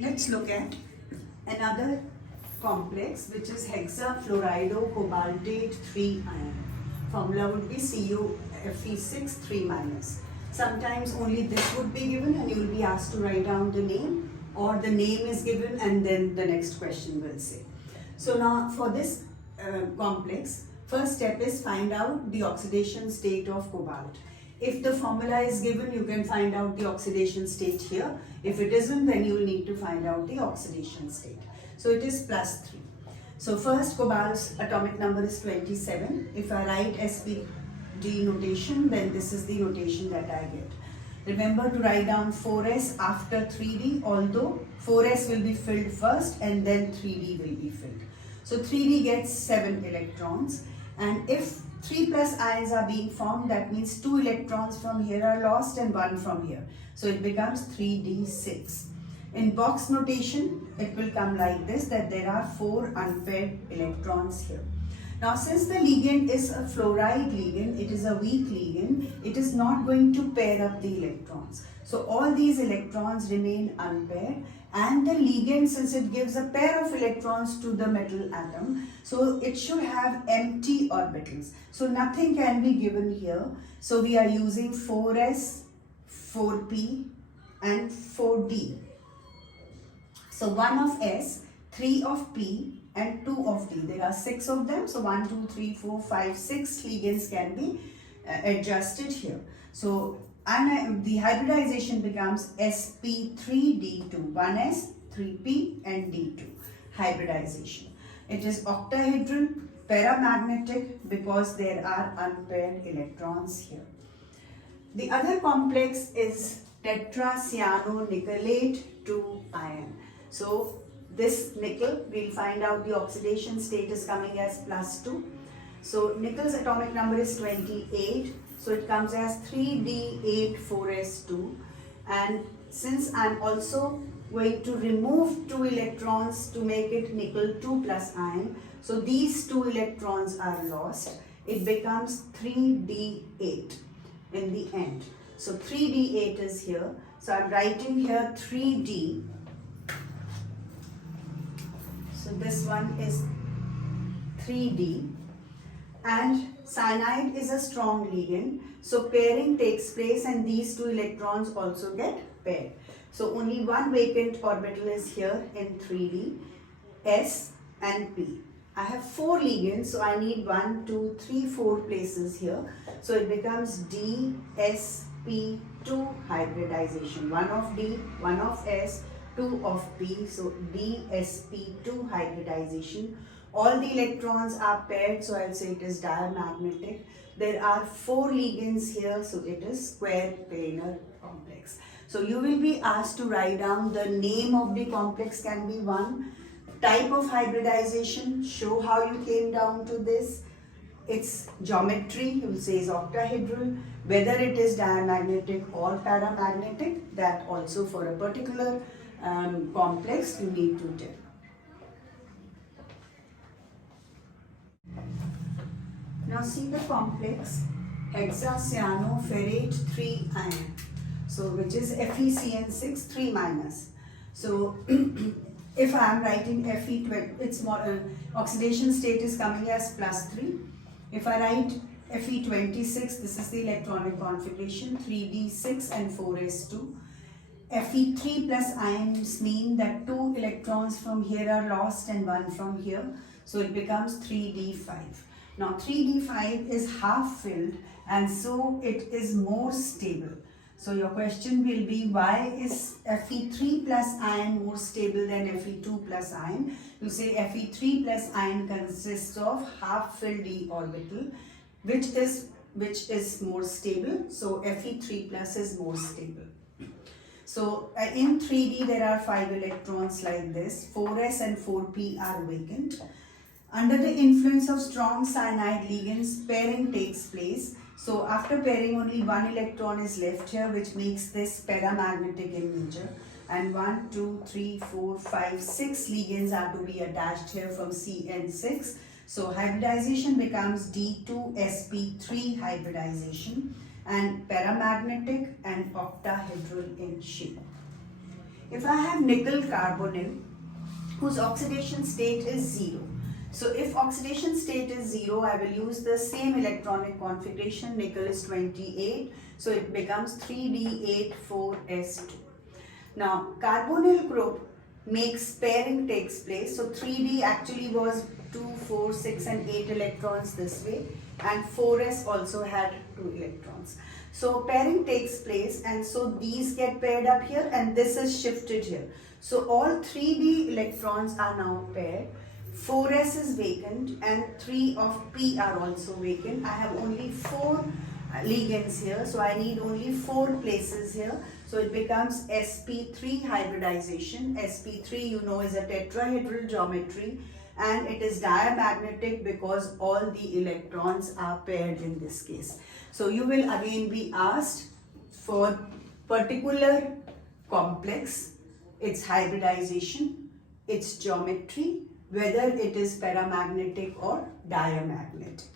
Let's look at another complex, which is hexafluoridocobaltate 3 ion. Formula would be CuFe6 3 minus. Sometimes only this would be given and you will be asked to write down the name, or the name is given and then the next question will say. So now for this complex, first step is find out the oxidation state of cobalt. If the formula is given, you can find out the oxidation state here. If it isn't, then you will need to find out the oxidation state. So it is +3. So first, cobalt's atomic number is 27. If I write SPD notation, then this is the notation that I get. Remember to write down 4s after 3d, although 4s will be filled first and then 3d will be filled. So 3d gets 7 electrons, and if 3 plus ions are being formed, that means 2 electrons from here are lost and 1 from here. So it becomes 3d6. In box notation, it will come like this, that there are 4 unpaired electrons here. Now since the ligand is a fluoride ligand, it is a weak ligand, it is not going to pair up the electrons. So all these electrons remain unpaired, and the ligand, since it gives a pair of electrons to the metal atom, so it should have empty orbitals. So nothing can be given here. So we are using 4s, 4p and 4d. So 1 of S, 3 of P and 2 of D. There are 6 of them. So 1, 2, 3, 4, 5, 6 ligands can be adjusted here. So the hybridization becomes sp3d2, 1s, 3p and d2, hybridization. It is octahedral, paramagnetic, because there are unpaired electrons here. The other complex is tetracyanonickelate 2 ion. So this nickel, we'll find out the oxidation state is coming as +2. So nickel's atomic number is 28. So it comes as 3d8,4s2. And since I'm also going to remove 2 electrons to make it nickel 2 plus ion, so these 2 electrons are lost. It becomes 3d8 in the end. So 3d8 is here. So I'm writing here 3d. So this one is 3d, and cyanide is a strong ligand. So pairing takes place and these 2 electrons also get paired. So only one vacant orbital is here in 3d, S and P. I have 4 ligands, so I need 1, 2, 3, 4 places here. So it becomes DsP2 hybridization. 1 of D, 1 of S, 2 of P, so DsP2 hybridization. All the electrons are paired, so I'll say it is diamagnetic. There are 4 ligands here, so it is square planar complex. So you will be asked to write down the name of the complex, can be one, type of hybridization, show how you came down to this, its geometry, you will say is octahedral, whether it is diamagnetic or paramagnetic, that also for a particular complex you need to tell. Now see the complex hexacyanoferrate 3 ion, so which is FeCN6 3 minus. So if I am writing Fe20, its oxidation state is coming as +3. If I write Fe26, this is the electronic configuration, 3d6 and 4s2. Fe3 plus ions mean that 2 electrons from here are lost and 1 from here. So it becomes 3d5. Now 3d5 is half filled and so it is more stable. So your question will be, why is Fe3 plus ion more stable than Fe2 plus ion? You say Fe3 plus ion consists of half filled d orbital, which is more stable. So Fe3 plus is more stable. So in 3d there are 5 electrons like this, 4s and 4p are vacant. Under the influence of strong cyanide ligands, pairing takes place. So after pairing, only 1 electron is left here, which makes this paramagnetic in nature. And 1, 2, 3, 4, 5, 6 ligands are to be attached here from CN6. So hybridization becomes D2sp3 hybridization, and paramagnetic and octahedral in shape. If I have nickel carbonyl whose oxidation state is 0. So if oxidation state is 0, I will use the same electronic configuration. Nickel is 28, so it becomes 3D84S2. Now carbonyl group makes pairing takes place. So 3D actually was 2, 4, 6 and 8 electrons this way, and 4S also had 2 electrons. So pairing takes place, and so these get paired up here and this is shifted here. So all 3D electrons are now paired. 4S is vacant and 3 of P are also vacant. I have only 4 ligands here, so I need only 4 places here. So it becomes sp3 hybridization. sp3 you know is a tetrahedral geometry, and it is diamagnetic because all the electrons are paired in this case. So you will again be asked for particular complex, its hybridization, its geometry, whether it is paramagnetic or diamagnetic.